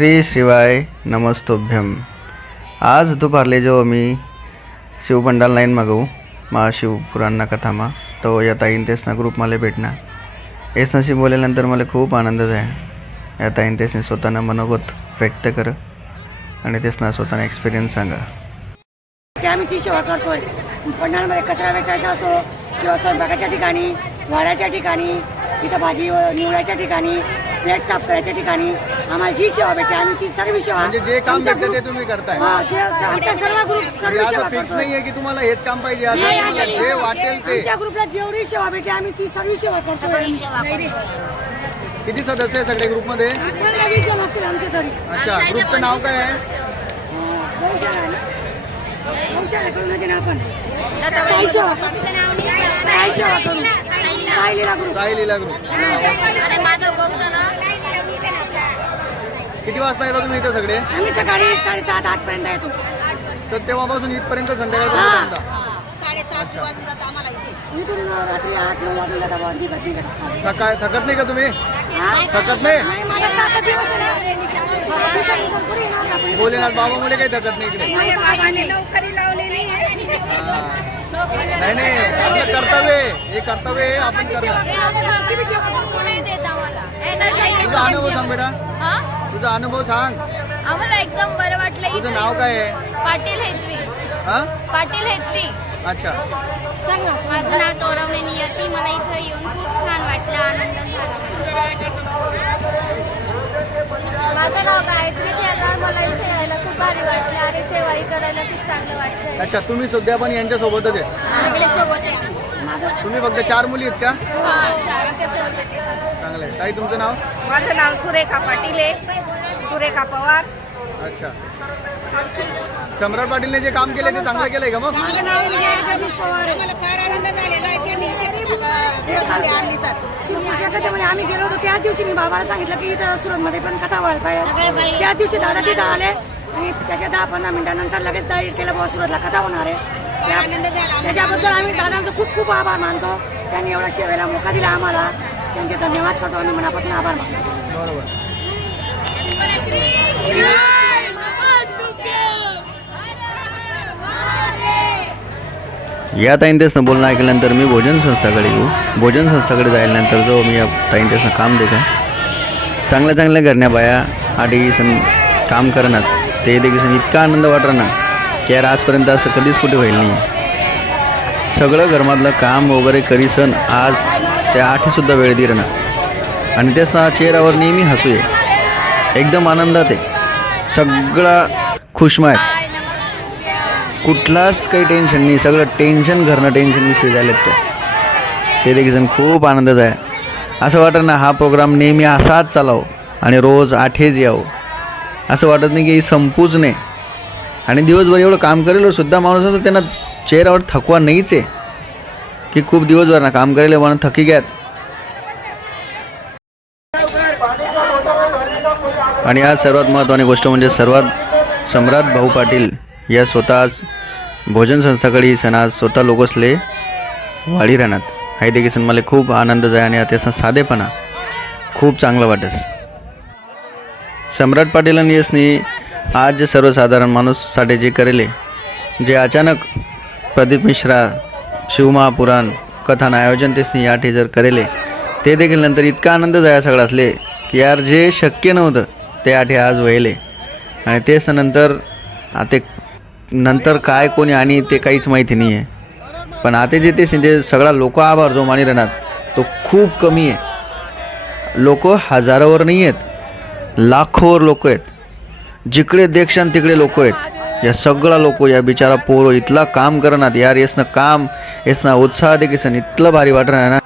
श्री शिवाय नमस्तोभ्यम। आज दुपारले जो मी शिवपंडाल लाईन मागवू महाशिव पुराणना कथामा तो या ताईन तेसना ग्रुप मला भेटना एसनाशी बोलल्यानंतर मला खूप आनंद झाला। या ताईन तेसने स्वतःना मनोगत व्यक्त कर आणि तेसना स्वतःना एक्सपिरियन्स सांगा। आम्ही ती सेवा करतोय। पंढरमध्ये कचरा वेचायचा असो किंवा स्वयंपाकाच्या ठिकाणी, वाड्याच्या ठिकाणी, इथं भाजी निवडायच्या ठिकाणी, प्लेट साफ करायच्या ठिकाणी आम्हाला जी सेवा भेटते आम्ही ती सर्व सेवा म्हणजे जे काम भेटते ते तुम्ही करताय। आमच्या सर्व ग्रुप सर्व सेवा फिक्स नाहीये की तुम्हाला हेच काम पाहिजे असं जे वाटेल ते। आमच्या ग्रुपला जेवढी सेवा भेटते आम्ही ती सर्व सेवा करतोय। किती सदस्य आहे सगळे ग्रुप मध्ये? 20 जण असतील आमच्या तरी। अच्छा, ग्रुपचं नाव काय आहे? गौशाला ना, गौशाला करून म्हणजे आपण साई सेवा करू। साईलीला ग्रुप। किती वाजता येतो तुम्ही इथे सगळे? आम्ही सकाळी 7:30-8 पर्यंत येतो। तर तेव्हापासून इथपर्यंत संध्याकाळपर्यंत 7:30 वाजून जातात आम्हाला इथे। इथून रात्री 8-9 वाजून जातात। थकत नाही का तुम्ही? थकत नाही? भोलेनाथ बाबा मुळे काही थकत नाही इकडे? नोकरी लावलेली नाही नाही, आपलं कर्तव्य हे कर्तव्य आहे, आपण तुझा अनुभव सांग बेटा, तुझा अनुभव सांग। आम्हाला एकदम बरं वाटलं। तुझं नाव काय आहे? पाटील हेतवी। पाटील हेतवी। अच्छा, माझं नाव तोरवणे नियती। मला इथं येऊन खूप छान वाटलं, आनंद झाला। माझं नाव गायत्री केदार। मला इथे यायला खूप भारी वाटलं आणि सेवाही करायला खूप चांगलं वाटलं। अच्छा, तुम्ही सध्या पण यांच्या सोबतच आहे? सगळे सोबत आहे। तुम्ही फक्त 4 मुली आहेत का? सोबत आहे। चांगलं आहे। ताई तुमचं नाव? माझं नाव सुरेखा पाटील आहे, सुरेखा पवार। अच्छा, सम्राट पाटीलने जे काम केले ते चांगलं केलंय का? मग माझं नाव विजय जगदीश पवार आहे। मला फार आनंद झालेला आहे त्यांनी सुरतमध्ये आणली तर शिवपूरच्या कथेमध्ये आम्ही गेलो होतो। त्याच दिवशी मी बाबाला सांगितलं की इथं सुरतमध्ये पण कथा व्हायला पाहिजे। त्याच दिवशी दादा तिथं आले आणि त्याच्या 10-15 मिनिटानंतर लगेच डायरेक्ट केलं बाबा सुरतला कथा होणार आहे। त्याच्याबद्दल आम्ही दादांचं खूप खूप आभार मानतो। त्यांनी एवढा सेवेला मोका दिला आम्हाला, त्यांचे धन्यवाद करतो आणि मनापासून आभार मानतो। बरोबर। या ताईंतेसनं बोलणं ऐकल्यानंतर मी भोजन संस्थाकडे येऊ। भोजन संस्थाकडे जायल्यानंतर जो मी या ताईंतेसनं काम देतो, चांगल्या चांगल्या घरण्या बाया आधी सण काम करणार ते देखील इतका आनंद वाटणार ना की यार आजपर्यंत असं कधीच कुठे होईल नाही। सगळं घरमधलं काम वगैरे करी सण आज त्या आठीसुद्धा वेळ दिलं ना आणि त्याचा चेहऱ्यावर नेहमी हसू आहे, एकदम आनंदात आहे, सगळा खुशमा आहे, कुठलाच काही टेन्शन नाही, सगळं टेन्शन घरनं टेन्शन विसरी झालेत ते देखील खूप आनंदात आहे। असं वाटतं ना हा प्रोग्राम नेहमी असाच चालावं आणि रोज 8 यावं, असं वाटत नाही की संपूच नाही। आणि दिवसभर एवढं काम करेल सुद्धा माणूस असं त्यांना चेहऱ्यावर थकवा नाहीच आहे की खूप दिवसभर ना काम करेल म्हणून थकी घ्यात। आणि आज सर्वात महत्त्वाची गोष्ट म्हणजे सर्वात सम्राट भाऊ पाटील या स्वतःच भोजन संस्थाकडे सण आज स्वतः लोकसले वाढी राहणार हे देखील मला खूप आनंद आहे आणि त्याचा साधेपणा खूप चांगला वाटस। सम्राट पाटीलांनी यसनी आज जे सर्वसाधारण माणूससाठी जे करेले, जे अचानक प्रदीप मिश्रा शिवमहापुराण कथान आयोजन तेसनी या जर करेले ते देखील नंतर इतका आनंद जाया सगळं असले की यार जे शक्य नव्हतं ते आठे आज व्हायले आणि तेच नंतर आता नंतर काय कोणी आणि ते काहीच माहिती नाही आहे। पण आता जे ते सगळा लोक आभार जो मानी राहणार तो खूप कमी आहे। लोक हजारावर नाही आहेत, लाखोवर लोक आहेत, जिकडे देखशान तिकडे लोक आहेत। या सगळा लोक या बिचारा पोरो इतला काम करणार यार, येसनं काम येसना उत्साह देखील इतलं भारी वाटणार ना।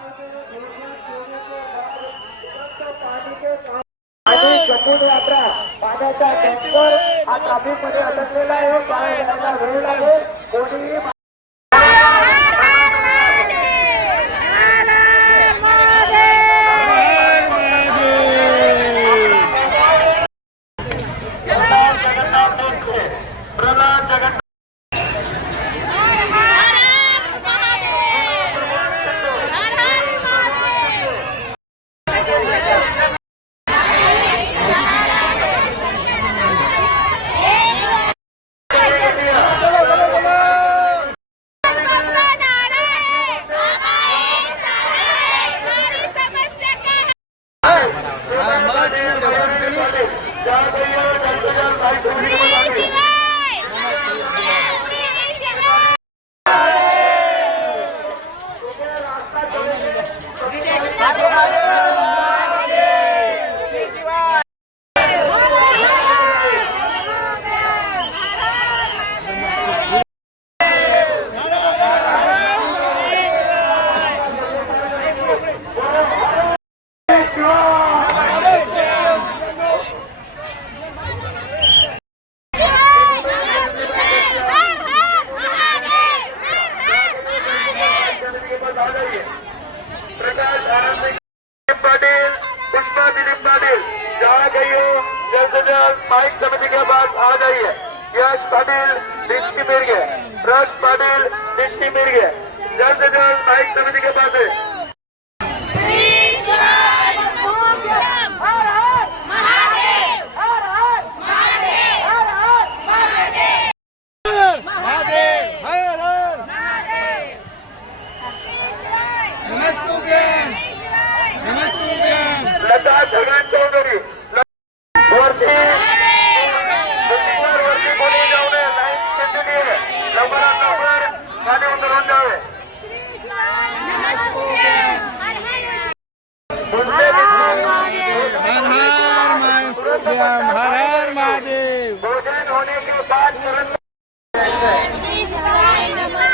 जल्द से जल्द माइक समिति के पास आ जाइए। यश पाटिल डिस्ट्रिक्ट मिर्गे, रश पाटिल डिस्ट्रिक्ट मिर्गे, जल्द से जल्द माइक समिति के पास है। लता छगन चौधरी वरती वरती कोणी जाऊ नये, लाईन कंटिन्यू आहे, लवकरात लवकर खाली उतरून जावे। हर हर महादेव। भोजन होने के बाद तुरंत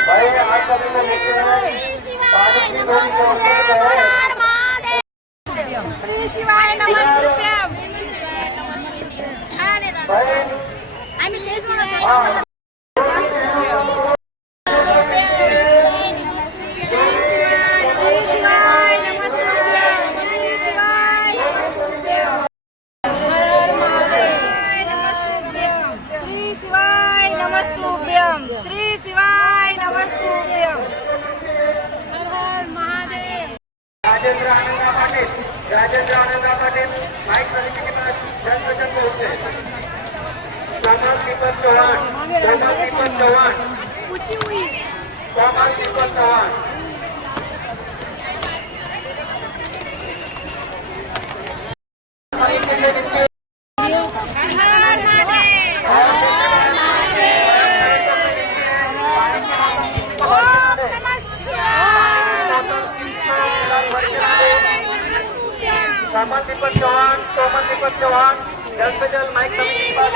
भाई हाथ सभी को नीचे पानी की थोड़ी जरूरत है। श्री शिवाय नमस्तुभ्यम। आम्ही तेच म्हणतो. श्री शिवाय नमस्तुभ्यम। राजेंद्र आनंदा पाटिल, राजेंद्र आनंदा पाटिल माइक समिति के पास जनवचन पहुंचे। कमल दीपक चौहान, कमल दीपक चौहान, कमल दीपक चौहान। कमल दीपक चौहान, कोमल दीपक चौहान, जल्द से जल्द माइक समिति के पास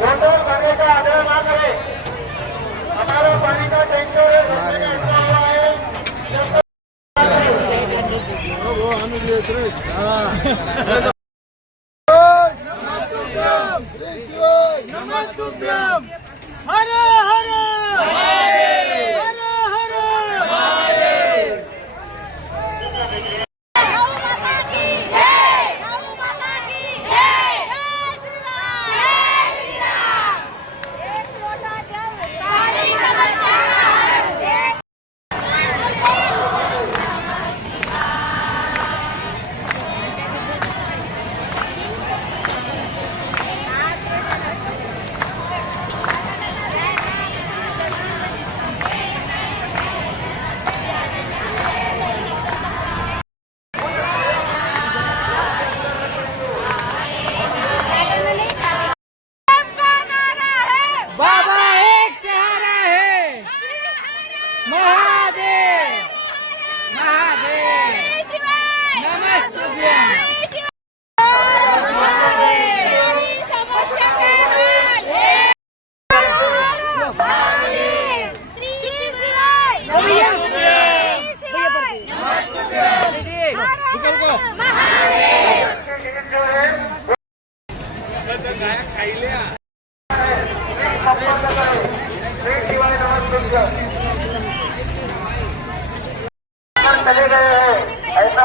फोटो करने का आग्रह ना करें। हमारा पानी का टैंकर नमस्तुभ्यम। हर हर हर हर महादेव। चले गए हैं ऐसा